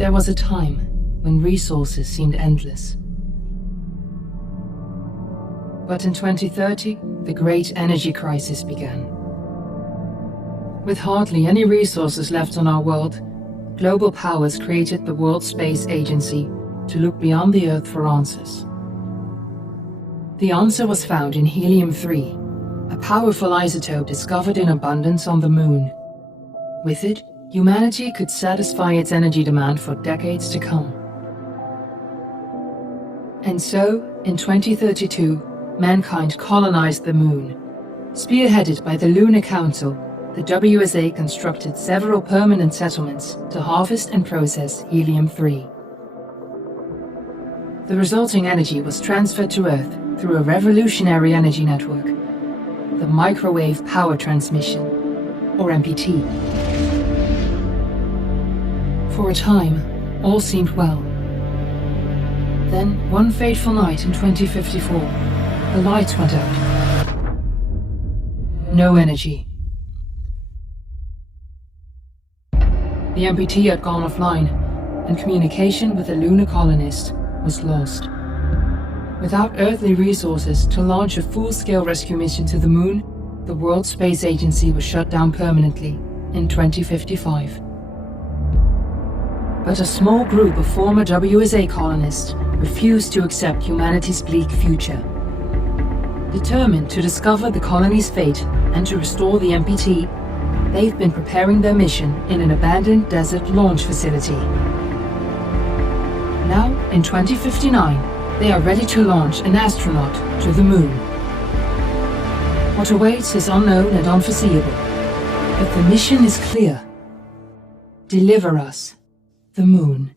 There was a time when resources seemed endless. But in 2030, the great energy crisis began. With hardly any resources left on our world, global powers created the World Space Agency to look beyond the Earth for answers. The answer was found in helium-3, a powerful isotope discovered in abundance on the Moon. With it, humanity could satisfy its energy demand for decades to come. And so, in 2032, mankind colonized the Moon. Spearheaded by the Lunar Council, the WSA constructed several permanent settlements to harvest and process helium-3. The resulting energy was transferred to Earth through a revolutionary energy network, the Microwave Power Transmission, or MPT. For a time, all seemed well. Then, one fateful night in 2054, the lights went out. No energy. The MPT had gone offline, and communication with the lunar colonist was lost. Without earthly resources to launch a full-scale rescue mission to the Moon, the World Space Agency was shut down permanently in 2055. But a small group of former WSA colonists refused to accept humanity's bleak future. Determined to discover the colony's fate and to restore the MPT, they've been preparing their mission in an abandoned desert launch facility. Now, in 2059, they are ready to launch an astronaut to the Moon. What awaits is unknown and unforeseeable, but the mission is clear. Deliver us the Moon.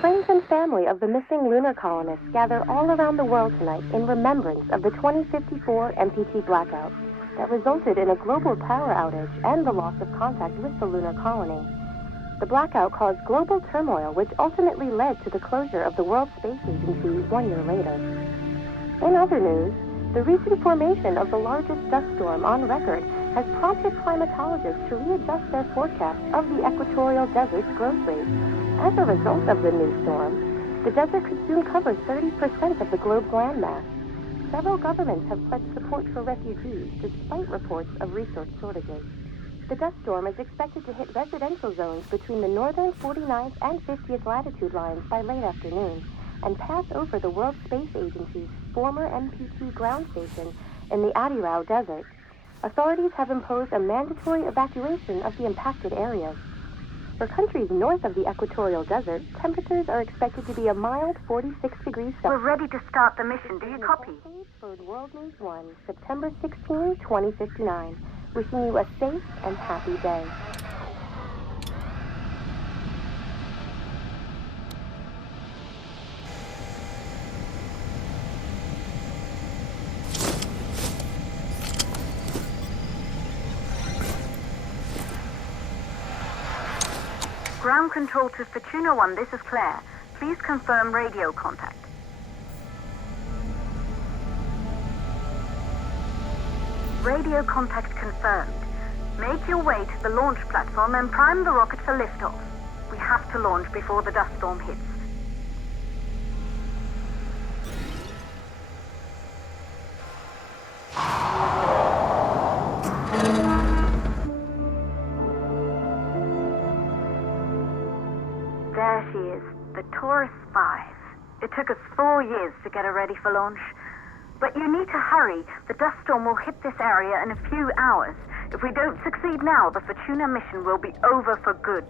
Friends and family of the missing lunar colonists gather all around the world tonight in remembrance of the 2054 MPT blackout that resulted in a global power outage and the loss of contact with the lunar colony. The blackout caused global turmoil, which ultimately led to the closure of the World Space Agency 1 year later. In other news, the recent formation of the largest dust storm on record has prompted climatologists to readjust their forecast of the equatorial desert's growth rate. As a result of the new storm, the desert could soon cover 30% of the globe's landmass. Several governments have pledged support for refugees despite reports of resource shortages. The dust storm is expected to hit residential zones between the northern 49th and 50th latitude lines by late afternoon and pass over the World Space Agency's former MPT ground station in the Adirau Desert. Authorities have imposed a mandatory evacuation of the impacted areas. For countries north of the equatorial desert, temperatures are expected to be a mild 46 degrees Celsius. We're ready to start the mission. Do you copy? For World News 1, September 16, 2059. Wishing you a safe and happy day. Ground control to Fortuna 1, this is Claire. Please confirm radio contact. Radio contact confirmed. Make your way to the launch platform and prime the rocket for liftoff. We have to launch before the dust storm hits. There she is, the Taurus 5. It took us 4 years to get her ready for launch. But you need to hurry. The dust storm will hit this area in a few hours. If we don't succeed now, the Fortuna mission will be over for good.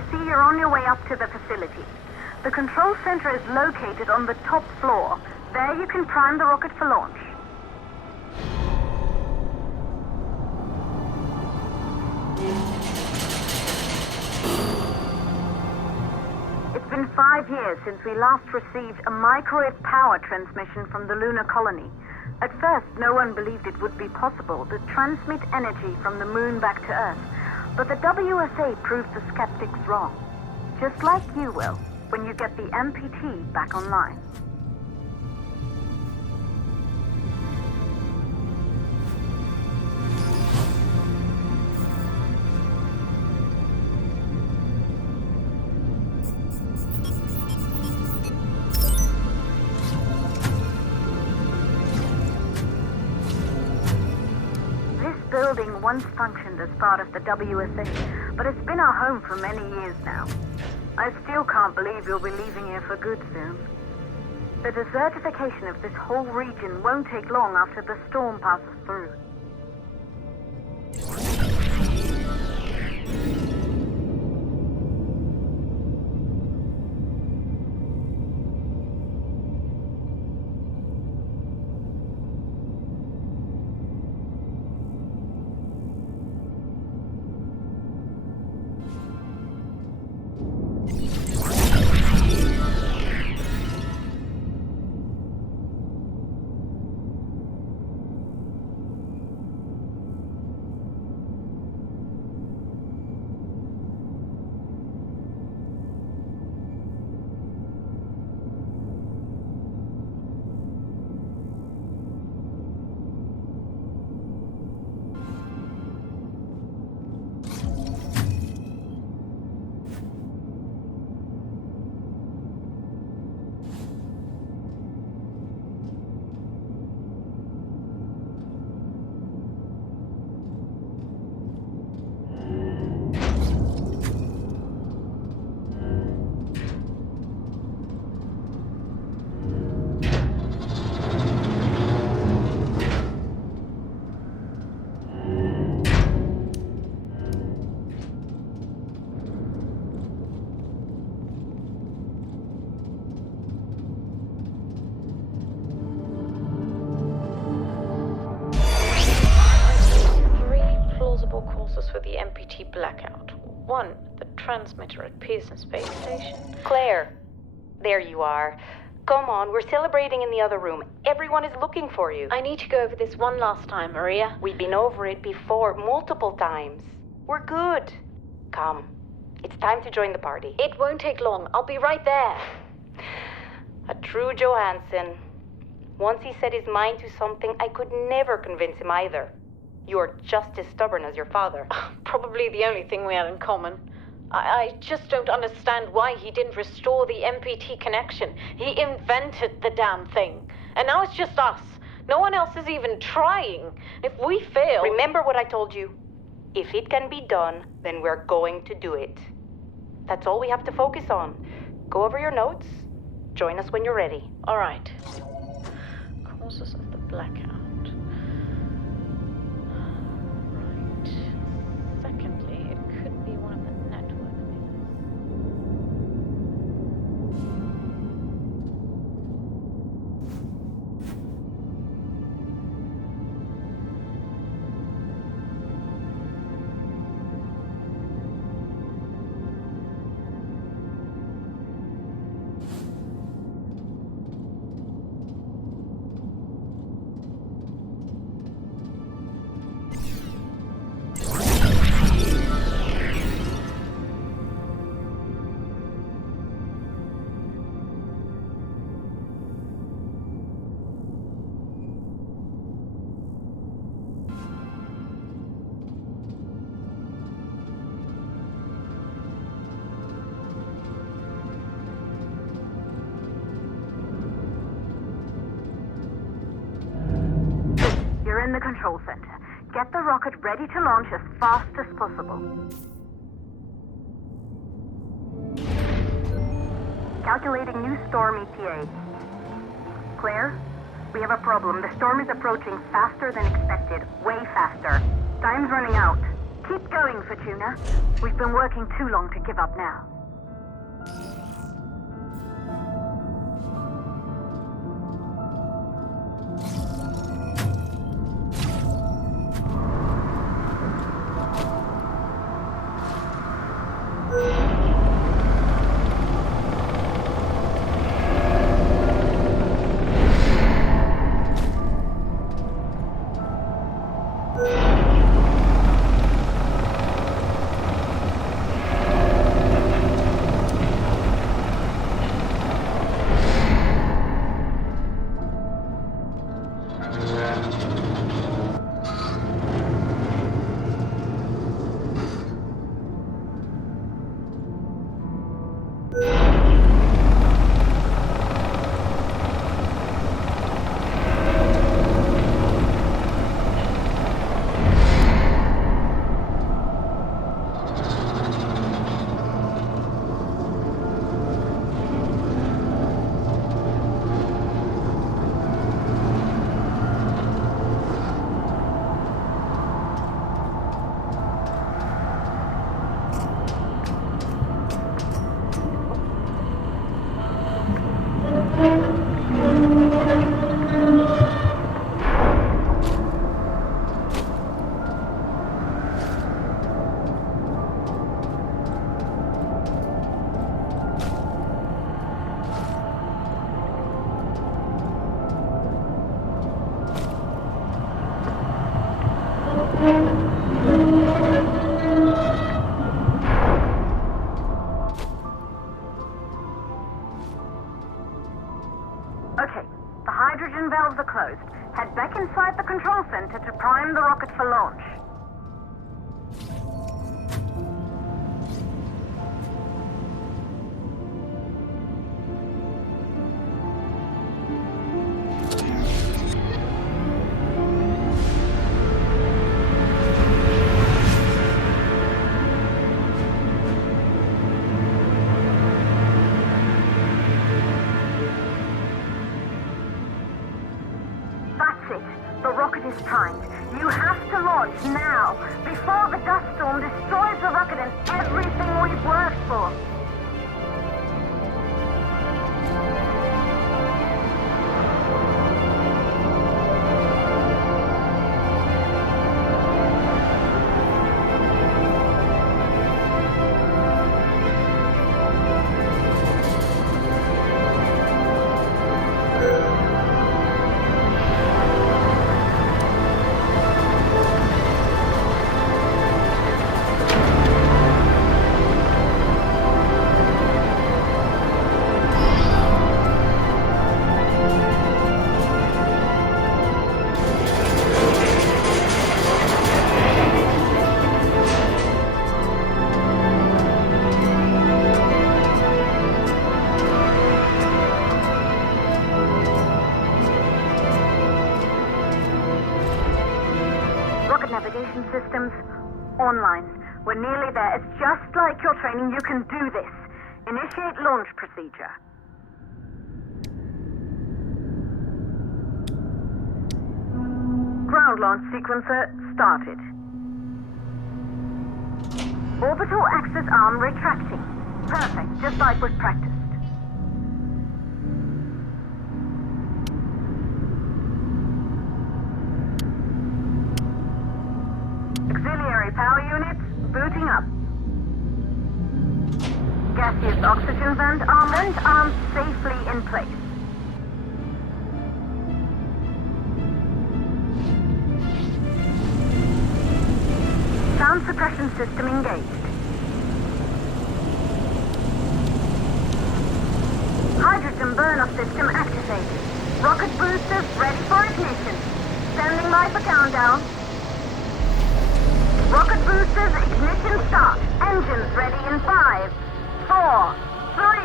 I see you're on your way up to the facility. The control center is located on the top floor. There you can prime the rocket for launch. It's been 5 years since we last received a microwave power transmission from the lunar colony. At first, no one believed it would be possible to transmit energy from the moon back to Earth. But the WSA proved the skeptics wrong. Just like you will, when you get the MPT back online. Building once functioned as part of the WSA, but it's been our home for many years now. I still can't believe you'll be leaving here for good soon. The desertification of this whole region won't take long after the storm passes through. For the MPT blackout. 1, the transmitter at Pearson Space Station. Claire, there you are. Come on, we're celebrating in the other room. Everyone is looking for you. I need to go over this one last time, Maria. We've been over it before, multiple times. We're good. Come, it's time to join the party. It won't take long. I'll be right there. A true Johansson. Once he set his mind to something, I could never convince him either. You're just as stubborn as your father. Probably the only thing we had in common. I just don't understand why he didn't restore the MPT connection. He invented the damn thing. And now it's just us. No one else is even trying. If we fail... Remember what I told you. If it can be done, then we're going to do it. That's all we have to focus on. Go over your notes. Join us when you're ready. All right. Causes of the blackout. Secondly, it could be one of the network in the control center. Get the rocket ready to launch as fast as possible. Calculating new storm ETA. Claire, we have a problem. The storm is approaching faster than expected. Way faster. Time's running out. Keep going, Fortuna. We've been working too long to give up now. Okay, the hydrogen valves are closed. Head back inside the control center to prime the rocket for launch. That's it. The rocket is primed. You have to launch now, before the dust storm destroys the rocket and everything we've worked for. Navigation systems online. We're nearly there. It's just like your training. You can do this. Initiate launch procedure. Ground launch sequencer started. Orbital axis arm retracting. Perfect, just like we've practiced. Auxiliary power units booting up. Gaseous oxygen vent arms safely in place. Sound suppression system engaged. Hydrogen burn-off system activated. Rocket boosters ready for ignition. Standing by for countdown. Rocket boosters ignition start. Engines ready in 5, 4, 3,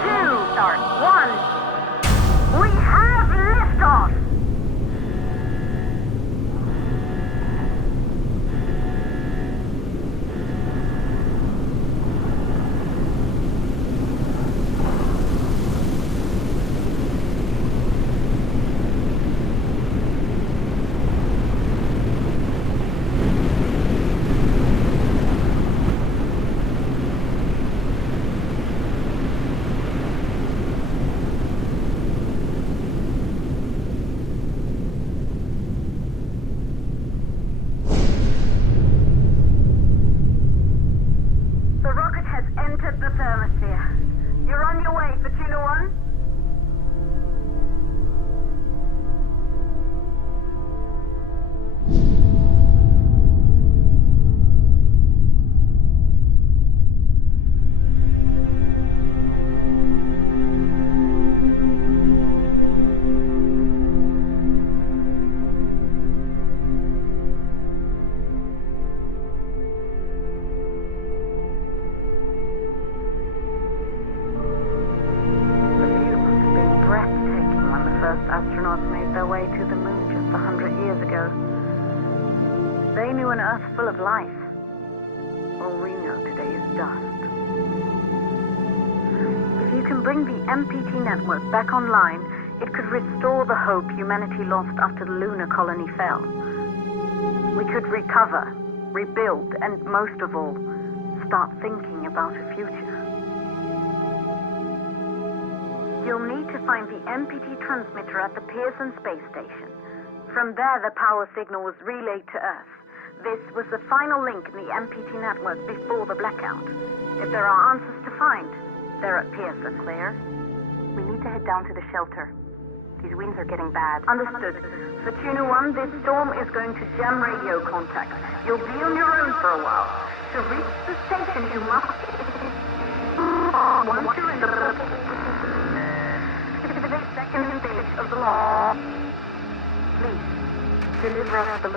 2, start 1. We have liftoff! an Earth full of life. All we know today is dust. If you can bring the MPT network back online, it could restore the hope humanity lost after the lunar colony fell. We could recover, rebuild, and most of all, start thinking about a future. You'll need to find the MPT transmitter at the Pearson space station. From there, the power signal was relayed to Earth. This was the final link in the MPT network before the blackout. If there are answers to find, they're at Pearson. Claire, we need to head down to the shelter. These winds are getting bad. Understood. For Tuna 1, this storm is going to jam radio contact. You'll be on your own for a while. To reach the station, you must... One, two, in the second stage of the launch. Please, deliver us the